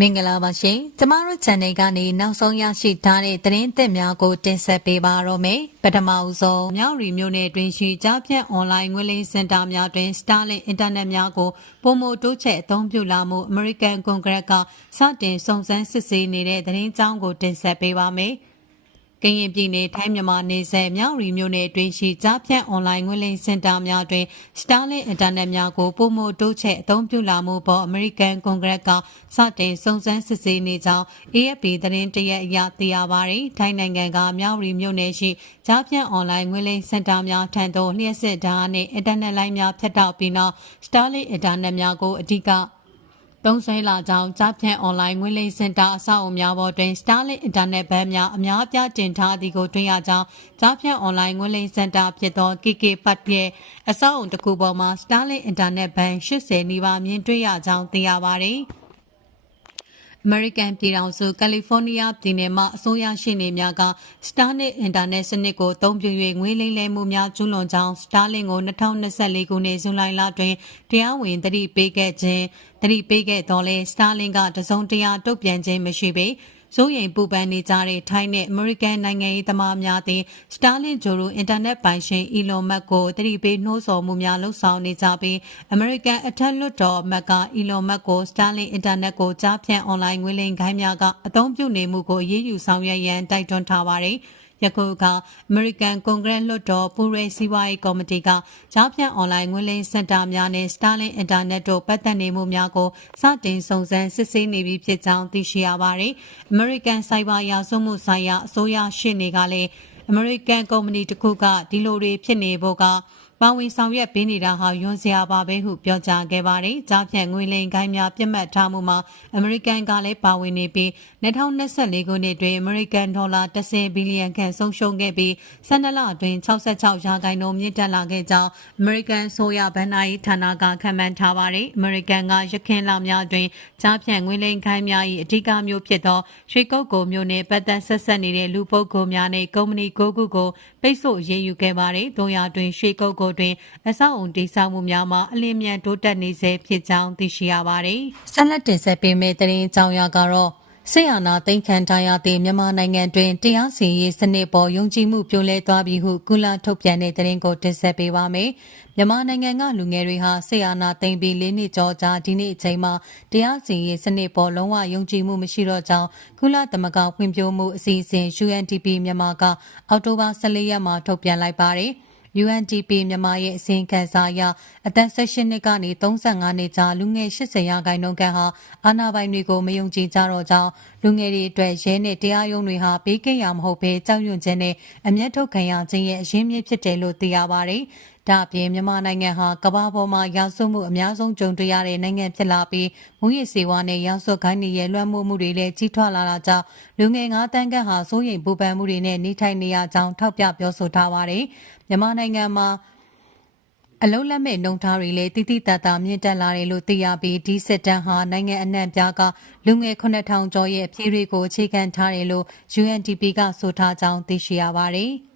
မင်္ဂလာပါရှင်ကျမတို့ channel ကနေနောက်ဆုံးရရှိထားတဲ့သတင်းသစ်များကိုတင်ဆက်ပေးပါရမယ်ပထမဦးဆုံးမြောက်ရီမြို့နယ်တွင်ရှိကြားဖြတ်အွန်လိုင်းငွေလိမ်စင်တာများတွင် Starlink အင်တာနက်များကိုပုံမတိုးချဲ့အသုံးပြုလာမှု American Congress ကစတင်စုံစမ်းစစ်ဆေးနေတဲ့သတင်းကြောင်းကိုတင်ဆက်ပေးပါမယ်ကရင်ပြည်နယ်ထိုင်းမြန်မာနယ်စပ်မြောက်ရီမြို့နယ်တွင်ရှိကြားဖြတ်အွန်လိုင်းငွေလိမ်စင်တာများတွင် Starlink အင်တာနက်များကိုပုံမတိုးချဲ့အသုံးပြုလာမှုပေါ် American Congress ကစတင်စုံစမ်းစစ်ဆေးနေကြောင်း AFP သတင်းတရက်အရသိရပါတယ်။ထိုင်းနိုင်ငံကမြောက်ရီမြို့နယ်ရှိကြားဖြတ်အွန်လိုင်းငွေလိမ်စင်တာများထံသို့လျှက်စစ်ဓာတ်နှင့်အင်တာနက်လိုင်းများဖြတ်တောက်ပြီးနောက် Starlink အင်တာနက်များကိုအဓိကသုံးစွဲလာကြောင်းကြားဖြတ်အွန်လိုင်းငွေလိမ်စင်တာအဆောက်အအုံများပေါ်တွင် Starlink အင်တာနက်ဘန်းများအများအပြားတင်ထားသည်ကိုတွေ့ရကြောင်းကြားဖြတ်အွန်လိုင်းငွေလိမ်စင်တာဖြစ်သော KK Park ရဲ့အဆောက်အုံတစ်ခုပေါ်မှာ Starlink အင်တာနက်ဘန်း80နီးပါးမြင်တွေ့ရကြောင်းသိရပါသည်။ American ပြည်ထောင်စုကယ်လီဖိုးနီးယားပြည်နယ်မှအစိုးရရှိနေများက Starlink အင်တာနက်စနစ်ကိုအသုံးပြု၍ငွေလိမ်လည်မှုများကျူးလွန်ကြောင်း Starlink ကို2024ခုနှစ်ဇူလိုင်လတွင်တရားဝင်သတိပေးခဲ့တော်လဲ Starlink ကတစုံတရာတုံ့ပြန်ခြင်းမရှိပေစိုးရိမ်ပူပန်နေကြတဲ့ထိုင်းနဲ့ American နိုင်ငံရေးသမားများသည် Starlink ဂျိုရူအင်တာနက်ပိုင်ရှင် Elon Musk ကိုသတိပေးနှိုးဆော်မှုများလှုပ်ဆောင်နေကြပြီး American အထက်လွှတ်တော်အမတ်က Elon Musk ကို Starlink အင်တာနက်ကိုကြားဖြတ်အွန်လိုင်းငွေလိမ်ဂိုဏ်းများကအသုံးပြုနေမှုကိုအရေးယူဆောင်ရွက်ရန်တိုက်တွန်းထားပါတယ်။ယခုအခါ American Congress လွှတ်တော်ပူးရဲစီးပွားရေးကော်မတီကကြားဖြတ်အွန်လိုင်းငွေလိမ်စင်တာများနဲ့ Starlink အင်တာနက်တို့ပတ်သက်နေမှုများကိုစတင်စုံစမ်းစစ်ဆေးနေပြီဖြစ်ကြောင်းသိရှိရပါတယ်။ American စိုက်ဘာရာဇဝတ်မှုဆိုင်ရာအစိုးရရှေ့နေကလည်း American ကုမ္ပဏီတစ်ခုကဒီလိုတွေဖြစ်နေဖို့ကပါဝင်ဆောင်ရွက်ပေးနေတာဟာယွန်းစရာပါပဲဟုပြောကြားခဲ့ပါတယ်။ကြားဖြတ်ငွေလိမ်ဂိုဏ်းများပြစ်မှတ်ထားမှုမှာ American ကလည်းပါဝင်နေပြီး2024ခုနှစ်တွင် American ဒေါ်လာ10ဘီလီယံခန့်ဆုံးရှုံးခဲ့ပြီး12လအတွင်း66%မြင့်တက်လာခဲ့ကြောင်း American ဆိုရဘဏ္ဍာရေးဌာနကခန့်မှန်းထားပါတယ်။ American ကရခိုင်လများအတွင်းကြားဖြတ်ငွေလိမ်ဂိုဏ်းများ၏အဓိကမျိုးဖြစ်သောရွှေကုက္ကိုမျိုးနှင့်ပတ်သက်ဆက်ဆက်နေတဲ့လူပုဂ္ဂိုလ်များနှင့်ကုမ္ပဏီ9ခုကိုပိတ်ဆို့အရေးယူခဲ့ပါတယ်။တို့ရာတွင်ရွှေကုက္ကိုတွင်အဆောက်အုံတည်ဆောက်မှုများမှာအလင်းမြန်တိုးတက်နေစေဖြစ်ကြောင်းသိရှိရပါတယ်။ဆက်လက်တင်ဆက်ပေးမယ့်သတင်းအကြောင်းအရာကတော့ဆေးအာဏာသိမ်းခံထားရသည့်မြန်မာနိုင်ငံတွင်တရားစီရင်ရေးစနစ်ပေါ်ယုံကြည်မှုပြိုလဲသွားပြီဟုကုလထုတ်ပြန်တဲ့သတင်းကိုတင်ဆက်ပေးပါမယ်။မြန်မာနိုင်ငံကလူငယ်တွေဟာဆေးအာဏာသိမ်းပြီး၄နှစ်ကျော်ကြာဒီနေ့အချိန်မှာတရားစီရင်ရေးစနစ်ပေါ်လုံးဝယုံကြည်မှုမရှိတော့ကြောင်းကုလသမဂ္ဂဖွံ့ဖြိုးမှုအစီအစဉ် UNDP မြန်မာကအောက်တိုဘာ14ရက်မှာထုတ်ပြန်လိုက်ပါတယ်။ UNDP မြန်မာရဲ့အစီရင်ခံစာအရအသက်18နှစ်ကနေ35နှစ်ကြားလူငယ်80%ခန့်ဟာအာဏာပိုင်တွေကိုမယုံကြည်ကြတော့ကြောင်းလူငယ်တွေအတွက်ရဲနဲ့တရားရုံးတွေဟာဘေးကင်းရာမဟုတ်ဘဲကြောက်ရွံ့ခြင်းနဲ့အမျက်ထုတ်ခံရခြင်းရဲ့အရင်းမြစ်ဖြစ်တယ်လို့သိရပါတယ်။ဒါ့အပြင်မြန်မာနိုင်ငံဟာကမ္ဘာပေါ်မှာရာဇဝတ်မှုအများဆုံးကြုံတွေ့ရတဲ့နိုင်ငံဖြစ်လာပြီးမူရစ်စေဝါနဲ့ရာဇဝတ်ဂိုဏ်းတွေရဲ့လွှမ်းမိုးမှုတွေလည်းကြီးထွားလာတာကြောင့်လူငယ်9တန်းခန့်ဟာစိုးရိမ်ပူပန်မှုတွေနဲ့နေထိုင်နေရကြောင်းထောက်ပြပြောဆိုထားပါတယ်။မြန်မာနိုင်ငံမှာအလုံးလက်မဲ့နှုံထားတွေလည်းတိတိတတ်တာမြင့်တက်လာတယ်လို့သိရပြီးဒီစစ်တမ်းဟာနိုင်ငံအနှံ့ပြားကလူငယ်9000ကျော်ရဲ့အပြေးတွေကိုအခြေခံထားတယ်လို့ UNDP ကဆိုထားကြောင်းသိရှိရပါတယ်။